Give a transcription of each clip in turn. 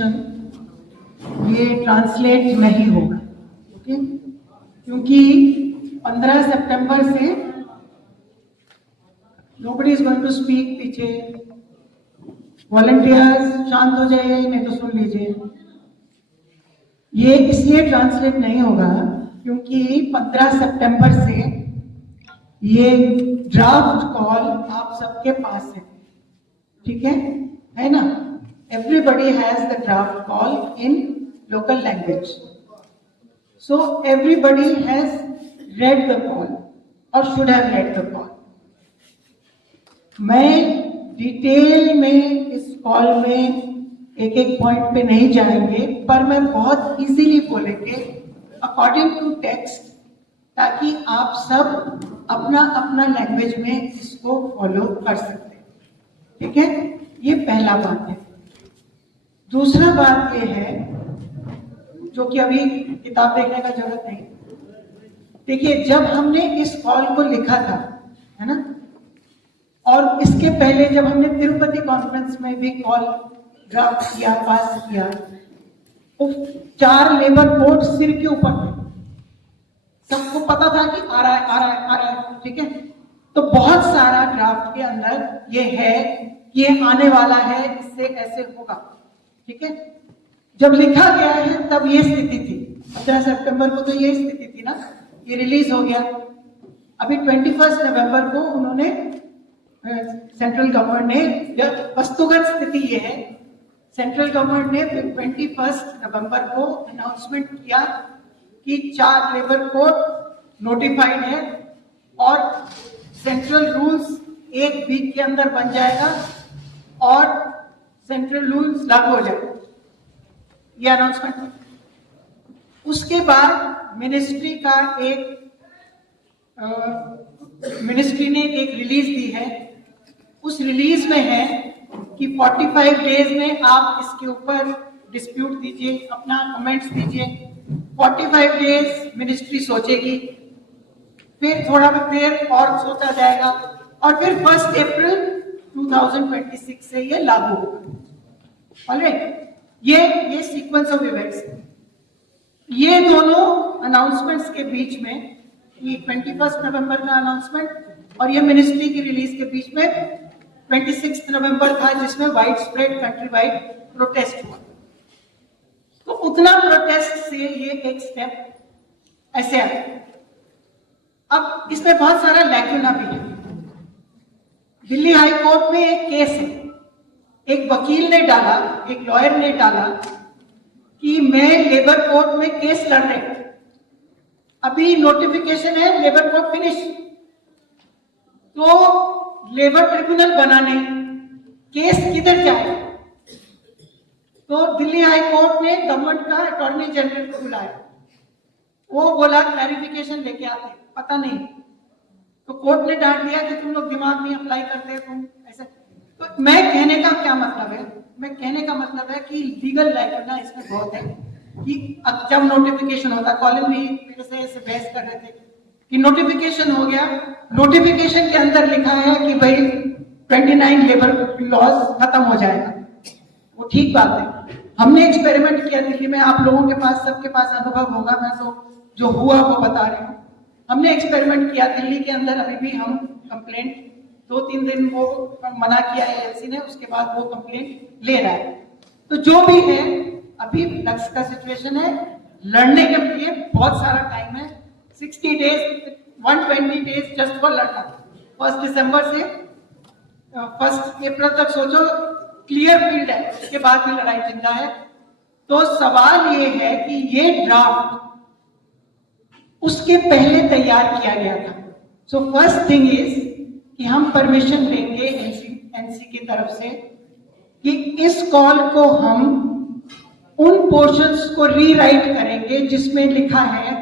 Permission ये translate नहीं होगा, ओके? क्योंकि 15 सितंबर से nobody is going to speak. पीछे वॉलंटियर्स शांत हो जाइए, नहीं तो सुन लीजिए। ये इसलिए ट्रांसलेट नहीं होगा क्योंकि 15 सितंबर से ये ड्राफ्ट कॉल आप सबके पास है, ठीक है ना? Everybody has the draft call in local language, so everybody has read the call और should have read the call. मैं डिटेल में इस कॉल में एक एक पॉइंट पे नहीं जाएंगे, पर मैं बहुत इजीली बोलेंगे अकॉर्डिंग टू टेक्स्ट, ताकि आप सब अपना अपना लैंग्वेज में इसको फॉलो कर सकते हैं, ठीक है? ये पहला बात है। दूसरा बात ये है, जो कि अभी किताब देखने का जरूरत नहीं। देखिए, जब हमने इस कॉल को लिखा था, है ना, और इसके पहले जब हमने तिरुपति कॉन्फ्रेंस में भी कॉल ड्राफ्ट किया, पास किया, तो 4 लेबर कोड सिर के ऊपर थे, सबको पता था कि आ रहा है, आ रहा है, आ रहा है, ठीक है? तो बहुत सारा ड्राफ्ट के अंदर ये है कि ये आने वाला है, इससे ऐसे होगा, ठीक है? जब लिखा गया है तब ये स्थिति थी, 15 सितंबर को तो ये स्थिति थी ना, ये रिलीज हो गया। अभी 21 नवंबर को उन्होंने सेंट्रल गवर्नमेंट ने, वस्तुगत स्थिति ये है, सेंट्रल गवर्नमेंट ने 21 नवंबर को अनाउंसमेंट किया कि 4 लेबर कोड नोटिफाइड है और सेंट्रल रूल्स 1 वीक के अंदर बन जाएगा और सेंट्रल रूल्स लागू हो जाएगा, ये अनाउंसमेंट। उसके बाद मिनिस्ट्री का मिनिस्ट्री ने एक रिलीज दी है। उस रिलीज में है कि 45 डेज में आप इसके ऊपर डिस्प्यूट दीजिए, अपना कमेंट्स दीजिए। 45 डेज मिनिस्ट्री सोचेगी, फिर थोड़ा देर और सोचा जाएगा और फिर 1 अप्रैल 2026 से ये लागू होगा। ऑलराइट, ये सीक्वेंस ऑफ इवेंट्स। ये दोनों अनाउंसमेंट्स के बीच में, ये 21 नवंबर का अनाउंसमेंट और ये मिनिस्ट्री की रिलीज के बीच में 26 नवंबर था, जिसमें wide spread country wide protest हुआ। तो उतना प्रोटेस्ट से ये एक स्टेप ऐसे आया। अब इसमें बहुत सारा लैक्यूना भी है। दिल्ली हाई कोर्ट में एक केस है, एक वकील ने डाला, एक लॉयर ने डाला कि मैं लेबर कोर्ट में केस लड़ रहे हूं, अभी नोटिफिकेशन है, लेबर कोर्ट फिनिश, तो लेबर ट्रिब्यूनल बना नहीं, केस किधर जाए? तो दिल्ली हाई कोर्ट ने गवर्नमेंट का अटॉर्नी जनरल को बुलाया, वो बोला क्लैरिफिकेशन लेके आते, पता नहीं। तो कोर्ट ने डांट दिया कि तुम लोग दिमाग नहीं अप्लाई करते, तुम ऐसे। तो मैं कहने का क्या मतलब है, मैं कहने का मतलब है कि लीगल लैक्यूना इसमें बहुत है कि जब नोटिफिकेशन होता, कॉलिन भी मेरे से ऐसे बहस कर रहे थे कि नोटिफिकेशन हो गया, नोटिफिकेशन के अंदर लिखा है कि भाई 29 लेबर लॉज खत्म हो जाएगा, वो ठीक बात है। हमने एक्सपेरिमेंट किया दिल्ली में, आप लोगों के पास, सबके पास अनुभव होगा, मैं तो जो हुआ वो बता रही हूँ। हमने एक्सपेरिमेंट किया दिल्ली के अंदर, अभी भी हम कंप्लेंट 2-3 दिन वो मना किया एएलसी ने, उसके बाद वो कंप्लेंट ले रहा है। तो जो भी है, अभी लक्ष्य का सिचुएशन है, लड़ने के लिए बहुत सारा टाइम है, 60 डेज, 120 डेज जस्ट फॉर लड़ना। 1 दिसंबर से 1 अप्रैल तक सोचो, क्लियर फील्ड है, उसके बाद भी लड़ाई जिंदा है। तो सवाल ये है कि ये ड्राफ्ट उसके पहले तैयार किया गया था। सो फर्स्ट थिंग इज कि हम परमिशन लेंगे एनसी की तरफ से कि इस कॉल को हम उन पोर्शंस को रीराइट करेंगे जिसमें लिखा है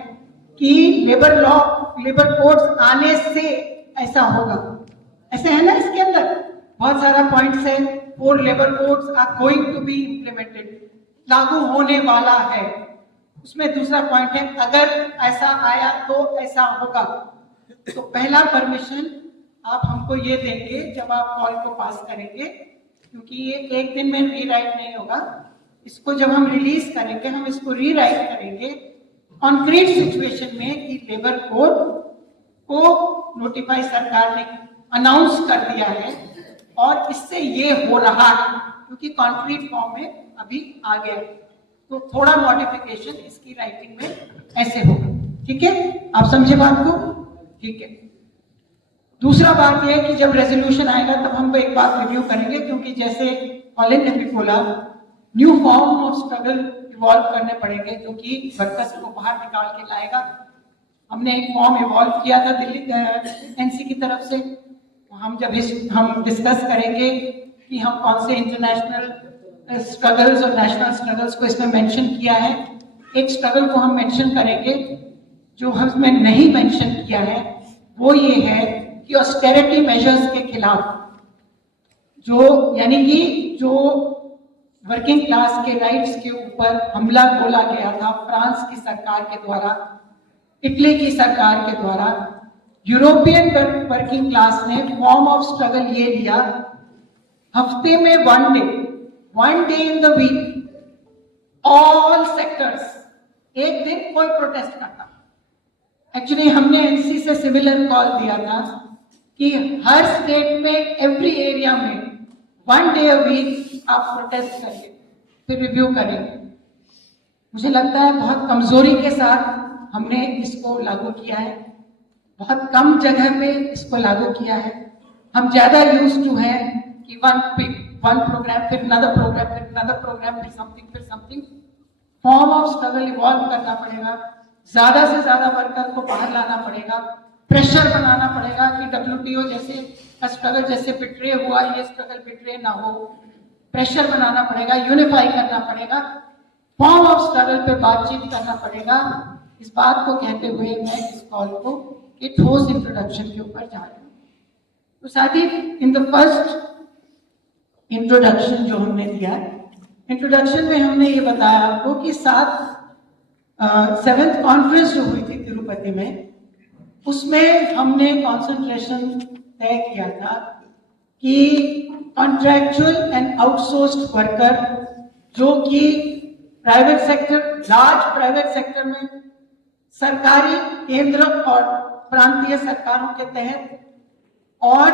कि लेबर लॉ, लेबर कोड्स आने से ऐसा होगा, ऐसे है ना। इसके अंदर बहुत सारा पॉइंट्स है, 4 labour codes are going to be implemented, लागू होने वाला है। उसमें दूसरा पॉइंट है, अगर ऐसा आया तो ऐसा होगा। तो पहला परमिशन आप हमको ये देंगे जब आप कॉल को पास करेंगे, क्योंकि ये एक दिन में रीराइट नहीं होगा, इसको जब हम रिलीज करेंगे, हम इसको रीराइट करेंगे कॉन्क्रीट सिचुएशन में कि लेबर कोड को नोटिफाई सरकार ने अनाउंस कर दिया है और इससे ये हो रहा है, क्योंकि कॉन्क्रीट फॉर्म में अभी आ गया, तो थोड़ा मॉडिफिकेशन इसकी राइटिंग में ऐसे होगा। ठीक है, आप समझे बात को? ठीक है। दूसरा बात यह है कि जब रेजोल्यूशन आएगा तब हम एक बात रिव्यू करेंगे, क्योंकि जैसे कॉलिन ने भी बोला, new form of struggle evolve करने पड़ेंगे जो कि वर्कर्स को बाहर निकाल के लाएगा। हमने एक फॉर्म इवॉल्व किया था दिल्ली एनसी की तरफ से, हम डिस्कस करेंगे कि हम कौन से इंटरनेशनल स्ट्रगल्स और नेशनल स्ट्रगल्स को इसमें मेंशन किया है। एक स्ट्रगल को हम मेंशन करेंगे जो हमने नहीं मेंशन किया है, वो ये है कि ऑस्टेरिटी मेजर्स के खिलाफ जो, यानी कि जो वर्किंग क्लास के राइट्स के ऊपर हमला बोला गया था फ्रांस की सरकार के द्वारा, इटली की सरकार के द्वारा, यूरोपियन वर्किंग क्लास ने फॉर्म ऑफ स्ट्रगल ये लिया, हफ्ते में one day in the week all sectors, एक दिन कोई प्रोटेस्ट करता। एक्चुअली हमने एनसी से सिमिलर कॉल दिया था कि हर स्टेट में एवरी एरिया में 1 डे अ वीक आप प्रोटेस्ट करिए, फिर रिव्यू करेंगे। मुझे लगता है बहुत कमजोरी के साथ हमने इसको लागू किया है, बहुत कम जगह पे इसको लागू किया है। हम ज्यादा यूज टू है कि वन प्रोग्राम फिर अनदर प्रोग्राम फिर अनदर प्रोग्राम फिर something. Form of struggle evolve करना पड़ेगा, ज्यादा से ज्यादा वर्कर को बाहर लाना पड़ेगा, प्रेशर बनाना पड़ेगा कि WTO जैसे स्ट्रगल जैसे बिट्रे हुआ, ये स्ट्रगल बिट्रे ना हो, प्रेशर बनाना पड़ेगा, यूनिफाई करना पड़ेगा, फॉर्म ऑफ स्ट्रगल पे बातचीत करना पड़ेगा। इस बात को कहते हुए मैं इस कॉल को एक ठोस इंट्रोडक्शन के ऊपर जा रही हूँ। तो साथी, इन द फर्स्ट इंट्रोडक्शन जो हमने दिया, इंट्रोडक्शन में हमने ये बताया आपको कि 7th कॉन्फ्रेंस जो हुई थी तिरुपति में, उसमें हमने कॉन्सेंट्रेशन तय किया था कि कॉन्ट्रैक्चुअल एंड आउटसोर्स्ड वर्कर जो कि private sector, large private sector में, सरकारी केंद्र और प्रांतीय सरकारों के तहत और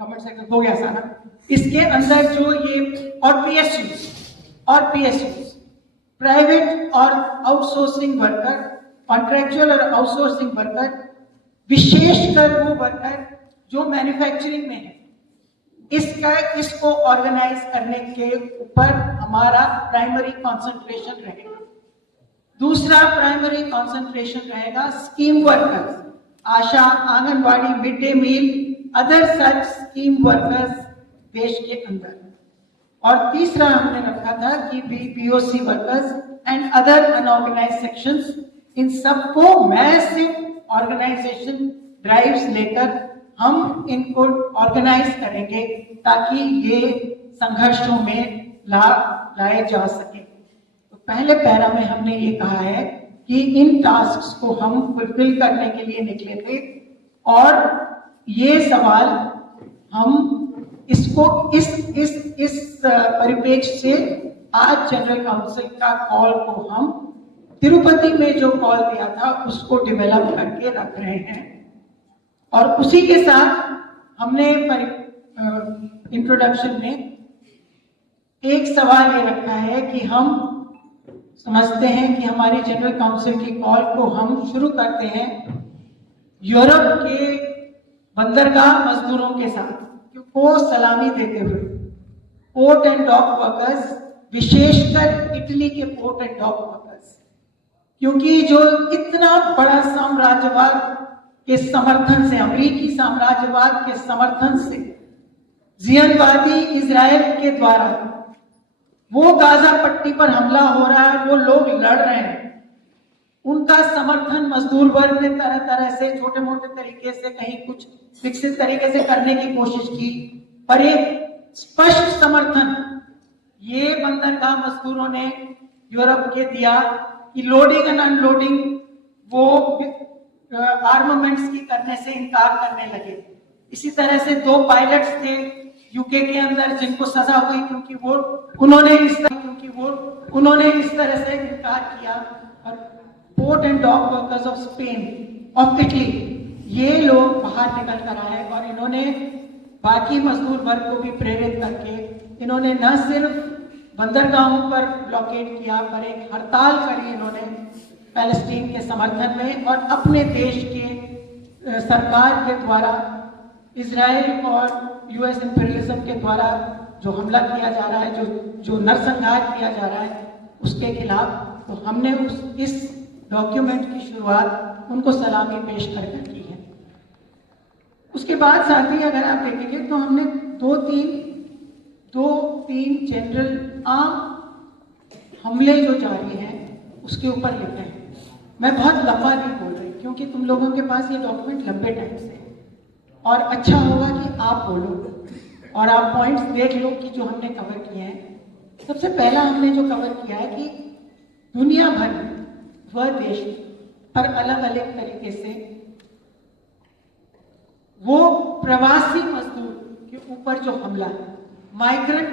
गवर्नमेंट सेक्टर हो गया सारा, इसके अंदर जो ये और पीएसयू प्राइवेट और आउटसोर्सिंग वर्कर, कॉन्ट्रैक्चुअल और आउटसोर्सिंग वर्कर, विशेषकर वो वर्कर जो मैन्युफैक्चरिंग में है, इसको ऑर्गेनाइज करने के ऊपर हमारा प्राइमरी कंसंट्रेशन रहेगा। दूसरा प्राइमरी कंसंट्रेशन रहेगा scheme workers, ASHA, anganwadi, mid day meal, other such scheme workers देश के अंदर। और तीसरा हमने रखा था कि BOC workers and other unorganised sections, इन सबको मैसिव ऑर्गेनाइजेशन ड्राइव्स लेकर हम इनको ऑर्गेनाइज करेंगे ताकि ये संघर्षों में लाए जा सके। तो पहले पैरा में हमने ये कहा है कि इन टास्क्स को हम फुलफिल करने के लिए निकले थे और ये सवाल हम इसको इस परिप्रेक्ष्य से आज जनरल काउंसिल का कॉल को हम तिरुपति में जो कॉल दिया था उसको डेवलप करके रख रहे हैं। और उसी के साथ हमने इंट्रोडक्शन में एक सवाल ये रखा है कि हम समझते हैं कि हमारी जनरल काउंसिल की कॉल को हम शुरू करते हैं यूरोप के बंदरगाह मजदूरों के साथ को सलामी देते हुए, पोर्ट एंड डॉक वर्कर्स, विशेषकर इटली के पोर्ट एंड डॉक वर्कर्स, क्योंकि जो इतना बड़ा साम्राज्यवाद के समर्थन से, अमेरिकी साम्राज्यवाद के समर्थन से, जियनवादी इजराइल के द्वारा वो गाजा पट्टी पर हमला हो रहा है, वो लोग लड़ रहे हैं, उनका समर्थन मजदूर वर्ग ने तरह तरह से छोटे मोटे तरीके से, कहीं कुछ विकसित तरीके से करने की कोशिश की, पर एक स्पष्ट समर्थन ये बंदरगाह मजदूरों ने यूरोप के दिया कि लोडिंग एंड अनलोडिंग वो आर्मामेंट्स की करने से इनकार करने लगे। इसी तरह से 2 पायलट्स थे यूके के अंदर जिनको सजा हुई क्योंकि उन्होंने इस क्योंकि वो उन्होंने इस तरह से इनकार किया। और port and dock workers of Spain, of Italy, ये लोग बाहर निकल कर आए और इन्होंने बाकी मजदूर वर्ग को भी प्रेरित करके इन्होंने न सिर्फ बंदरगाहों पर ब्लॉकेड किया, पर एक हड़ताल करी इन्होंने पैलेस्टीन के समर्थन में। और अपने देश के सरकार के द्वारा इजराइल और यूएस इंपीरियलिज्म के द्वारा जो हमला किया जा रहा है, जो नरसंहार किया जा रहा है, उसके खिलाफ तो हमने इस डॉक्यूमेंट की शुरुआत उनको सलामी पेश कर की है। उसके बाद साथी अगर आप देखेंगे तो हमने दो तीन जनरल आम हमले जो जारी हैं उसके ऊपर लिखे हैं। मैं बहुत लंबा नहीं बोल रही क्योंकि तुम लोगों के पास ये डॉक्यूमेंट लंबे टाइम से है और अच्छा होगा कि आप बोलो और आप पॉइंट्स देख लो कि जो हमने कवर किए हैं। सबसे पहला हमने जो कवर किया है कि दुनिया भर में वह देश पर अलग अलग तरीके से वो प्रवासी मजदूर के ऊपर जो हमला है, माइग्रेंट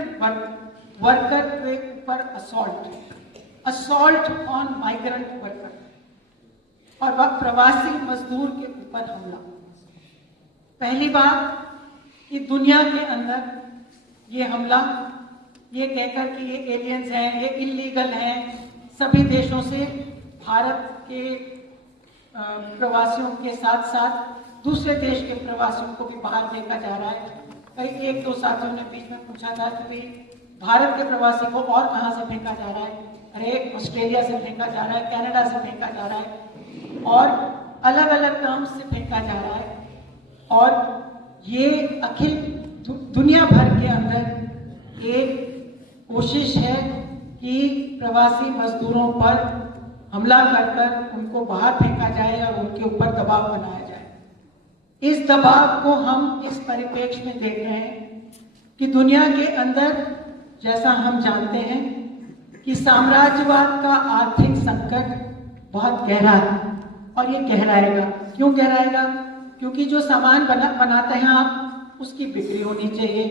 वर्कर के ऊपर असॉल्ट ऑन माइग्रेंट वर्कर और वह प्रवासी मजदूर के ऊपर हमला। पहली बात कि दुनिया के अंदर ये हमला ये कहकर कि ये एलियंस हैं, ये इलीगल हैं, सभी देशों से भारत के प्रवासियों के साथ साथ दूसरे देश के प्रवासियों को भी बाहर फेंका जा रहा है। कई एक दो साथियों ने बीच में पूछा था कि भाई भारत के प्रवासी को और कहाँ से फेंका जा रहा है? अरे ऑस्ट्रेलिया से फेंका जा रहा है, कनाडा से फेंका जा रहा है और अलग अलग टर्म्स से फेंका जा रहा है। और ये अखिल दुनिया भर के अंदर एक कोशिश है कि प्रवासी मजदूरों पर हमला कर उनको बाहर फेंका जाए और उनके ऊपर दबाव बनाया जाए। इस दबाव को हम इस परिप्रेक्ष्य में देख रहे हैं कि दुनिया के अंदर जैसा हम जानते हैं कि साम्राज्यवाद का आर्थिक संकट बहुत गहरा है और ये गहराएगा। क्यों गहराएगा? क्योंकि जो सामान बनाते हैं आप, उसकी बिक्री होनी चाहिए।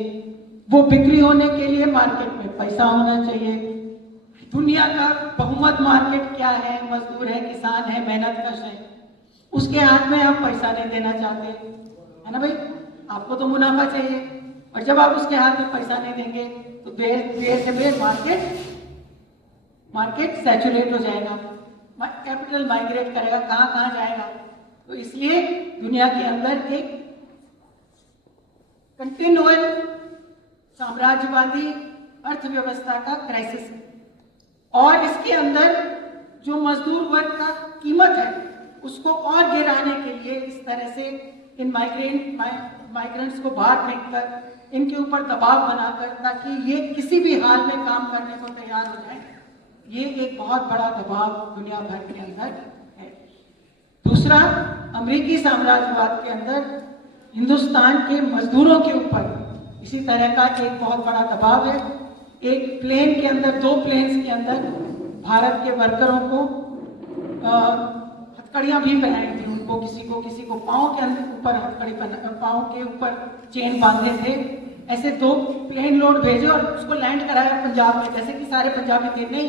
वो बिक्री होने के लिए मार्केट में पैसा होना चाहिए। दुनिया का बहुमत मार्केट क्या है? मजदूर है, किसान है, मेहनतकश है। उसके हाथ में आप पैसा नहीं देना चाहते, है ना भाई? आपको तो मुनाफा चाहिए और जब आप उसके हाथ में पैसा नहीं देंगे तो देर से देर मार्केट सैचुरेट हो जाएगा, कैपिटल माइग्रेट करेगा, कहाँ जाएगा। तो इसलिए दुनिया के अंदर एक कंटिन्यूअल साम्राज्यवादी अर्थव्यवस्था का क्राइसिस है और इसके अंदर जो मजदूर वर्ग का कीमत है उसको और गिराने के लिए इस तरह से इन माइग्रेंट्स को बाहर फेंककर इनके ऊपर दबाव बनाकर ताकि ये किसी भी हाल में काम करने को तैयार हो जाए, ये एक बहुत बड़ा दबाव दुनिया भर के अंदर है। दूसरा, अमेरिकी साम्राज्यवाद के अंदर हिंदुस्तान के मजदूरों के ऊपर इसी तरह का एक बहुत बड़ा दबाव है। एक प्लेन के अंदर, 2 प्लेन्स के अंदर भारत के वर्करों को हथकड़ियां भी पहनाई थी। उनको किसी को पाँव के ऊपर हथकड़ी, पाँव के ऊपर चेन बांधे थे। ऐसे 2 प्लेन लोड भेजे और उसको लैंड कराया पंजाब में। जैसे कि सारे पंजाबी थे, नहीं,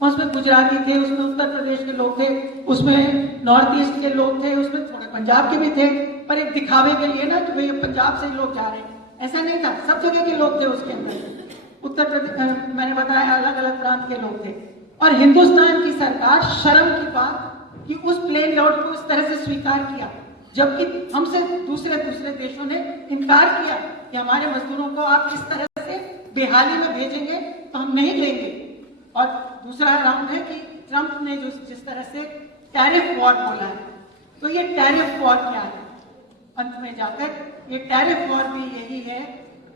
उसमें गुजराती थे, उसमें उत्तर प्रदेश के लोग थे, उसमें नॉर्थ ईस्ट के लोग थे, उसमें थोड़े पंजाब के भी थे, पर एक दिखावे के लिए ना कि भाई पंजाब से लोग जा रहे हैं, ऐसा नहीं था। सब जगह के लोग थे उसके अंदर। उत्तर प्रदेश, मैंने बताया, अलग अलग प्रांत के लोग थे। और हिंदुस्तान की सरकार, शर्म की बात कि उस प्लेन लोड को इस तरह से स्वीकार किया, जबकि हमसे दूसरे देशों ने इनकार किया कि हमारे मजदूरों को आप इस तरह से बेहाली में भेजेंगे तो हम नहीं लेंगे। और दूसरा राउंड है कि ट्रंप ने जो जिस तरह से टैरिफ वॉर बोला है, तो ये टैरिफ वॉर क्या है? अंत में जाकर ये टैरिफ वॉर भी यही है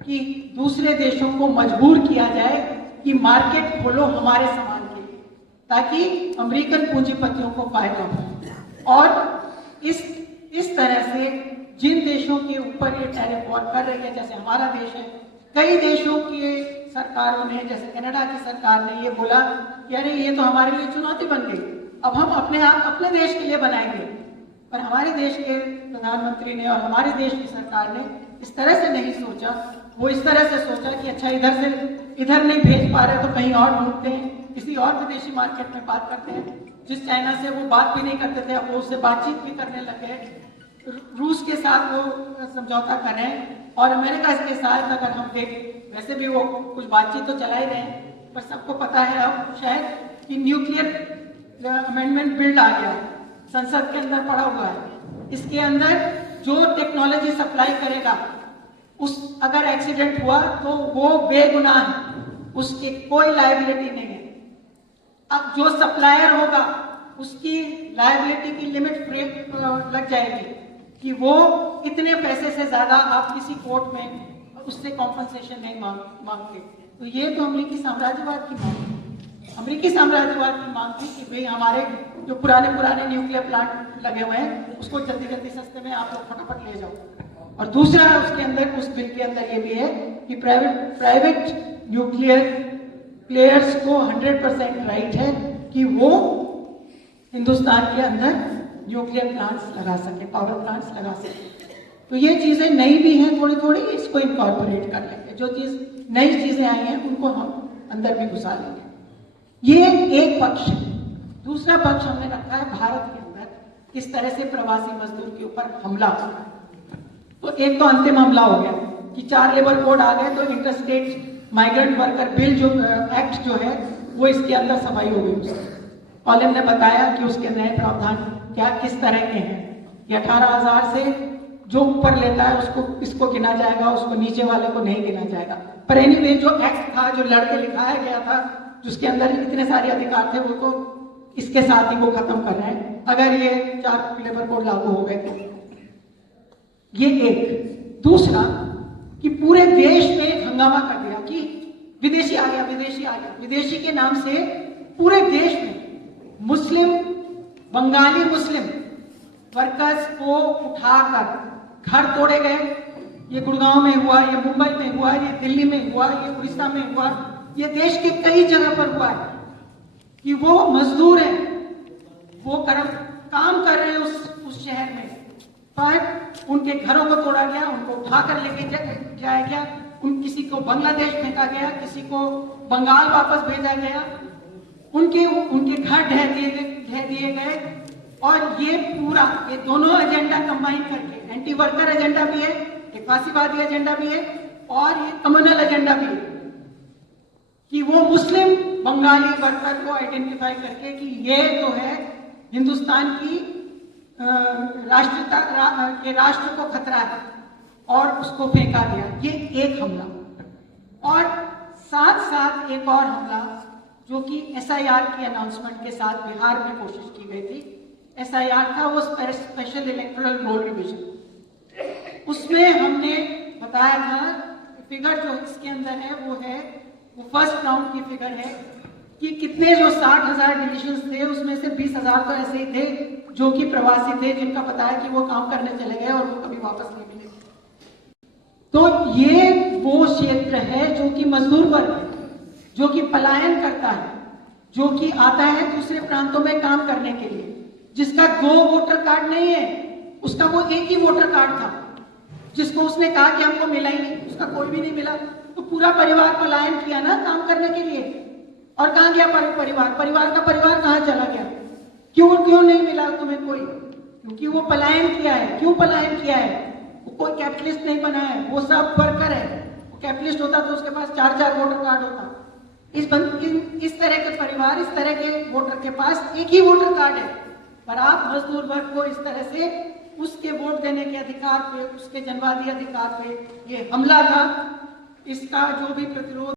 कि दूसरे देशों को मजबूर किया जाए कि मार्केट खोलो हमारे सामान के लिए, ताकि अमेरिकन पूंजीपतियों को फायदा हो। और इस तरह से जिन देशों के ऊपर ये टैरिफ वॉर कर रही है, जैसे हमारा देश है, कई देशों की सरकारों ने, जैसे कनाडा की सरकार ने ये बोला कि अरे ये तो हमारे लिए चुनौती बन गई, अब हम अपने देश के लिए बनाएंगे। पर हमारे देश के प्रधानमंत्री ने और हमारे देश की सरकार ने इस तरह से नहीं सोचा। वो इस तरह से सोचा कि अच्छा इधर नहीं भेज पा रहे तो कहीं और ढूंढते हैं, किसी और विदेशी मार्केट में बात करते हैं। जिस चाइना से वो बात भी नहीं करते थे, अब वो उससे बातचीत भी करने लगे। रूस के साथ वो समझौता कर रहे हैं और अमेरिका के साथ अगर हम देखें, वैसे भी वो कुछ बातचीत तो चला ही रहे हैं, पर सबको पता है अब शायद कि न्यूक्लियर अमेंडमेंट बिल आ गया, संसद के अंदर पड़ा हुआ है। इसके अंदर जो टेक्नोलॉजी सप्लाई करेगा, उस अगर एक्सीडेंट हुआ तो वो बेगुनाह है, उसकी कोई लायबिलिटी नहीं है। अब जो सप्लायर होगा उसकी लायबिलिटी की लिमिट फ्रेम लग जाएगी कि वो इतने पैसे से ज्यादा आप किसी कोर्ट में उससे कॉम्पनसेशन नहीं मांगते। तो ये तो अमेरिकी साम्राज्यवाद की मांग थी, अमेरिकी साम्राज्यवाद की मांग थी कि भाई हमारे जो पुराने न्यूक्लियर प्लांट लगे हुए हैं उसको जल्दी सस्ते में आप लोग फटाफट ले जाओ। और दूसरा उसके अंदर, उस बिल के अंदर ये भी है कि प्राइवेट न्यूक्लियर प्लेयर्स को 100% राइट है कि वो हिंदुस्तान के अंदर न्यूक्लियर प्लांट्स लगा सके, पावर प्लांट्स लगा सके। तो ये चीजें नई भी हैं, थोड़ी थोड़ी इसको इनकॉर्पोरेट कर लेंगे। जो चीज नई चीजें आई हैं उनको हम अंदर भी घुसा लेंगे। ये एक पक्ष है। दूसरा पक्ष हमने रखा है भारत के अंदर किस तरह से प्रवासी मजदूर के ऊपर हमला हो रहा है। तो एक तो अंतिम हमला हो गया कि 4 लेबर कोड आ गए, तो इंटरस्टेट माइग्रेंट वर्कर बिल जो एक्ट जो है वो इसके अंदर सफाई हो गई। कॉलिन ने बताया कि उसके नए प्रावधान क्या किस तरह के हैं कि 18,000 से जो ऊपर लेता है उसको इसको गिना जाएगा, उसको नीचे वाले को नहीं गिना जाएगा। पर एनीवे जो एक्ट था, जो लड़के लिखाया गया था, जिसके अंदर इतने सारे अधिकार थे, वो तो इसके साथ ही वो खत्म कर रहे हैं अगर ये 4 लेबर कोड लागू हो गए तो। ये एक। दूसरा कि पूरे देश में एक हंगामा कर दिया कि विदेशी आ गया, विदेशी आ गया। विदेशी के नाम से पूरे देश में मुस्लिम, बंगाली मुस्लिम वर्कर्स को उठाकर घर तोड़े गए। ये गुड़गांव में हुआ, ये मुंबई में हुआ, ये दिल्ली में हुआ, ये उड़ीसा में हुआ, ये देश के कई जगह पर हुआ है कि वो मजदूर हैं, वो काम कर रहे हैं उस शहर में, पर उनके घरों को तोड़ा गया, उनको उठाकर लेके जाया गया, किसी को बांग्लादेश फेंका गया, किसी को बंगाल वापस भेजा गया, उनके घर ढह दिए गए। और ये पूरा, ये दोनों एजेंडा कंबाइन करके, एंटी वर्कर एजेंडा भी है, एक फांसीवादी एजेंडा भी है, और ये कम्युनल एजेंडा भी है कि वो मुस्लिम बंगाली वर्कर को आइडेंटिफाई करके कि ये तो है हिंदुस्तान की राष्ट्र को खतरा है, और उसको फेंका गया। ये एक हमला। और साथ साथ एक और हमला जो कि SIR की अनाउंसमेंट के साथ बिहार में कोशिश की गई थी। SIR था वो स्पेशल इलेक्टोरल रोल डिवीजन। उसमें हमने बताया था, फिगर जो इसके अंदर है वो फर्स्ट राउंड की फिगर है कि कितने जो 60,000 डिविजन्स थे उसमें से 20,000 तो ऐसे ही थे जो कि प्रवासी थे, जिनका पता है कि वो काम करने चले गए और वो कभी वापस नहीं मिले। तो ये वो क्षेत्र है जो कि मजदूर वर्ग है, जो कि पलायन करता है, जो कि आता है दूसरे प्रांतों में काम करने के लिए, जिसका 2 वोटर कार्ड नहीं है, उसका वो एक ही वोटर कार्ड था, जिसको उसने कहा कि हमको मिला ही नहीं, उसका कोई भी नहीं मिला। तो पूरा परिवार पलायन किया ना काम करने के लिए। और कहाँ गया परिवार का परिवार कहाँ चला गया? क्यों नहीं मिला तुम्हें कोई? क्योंकि वो पलायन किया है। क्यों पलायन किया है? वो कोई कैपिटलिस्ट नहीं बना है, वो सब वर्कर है। वो कैपिटलिस्ट होता तो उसके पास 4 वोटर कार्ड होता। इस तरह के परिवार, इस तरह के वोटर के पास एक ही वोटर कार्ड है, पर आप मजदूर वर्ग को इस तरह से उसके वोट देने के अधिकार पे, उसके जनवादी अधिकार पे ये हमला था। इसका जो भी प्रतिरोध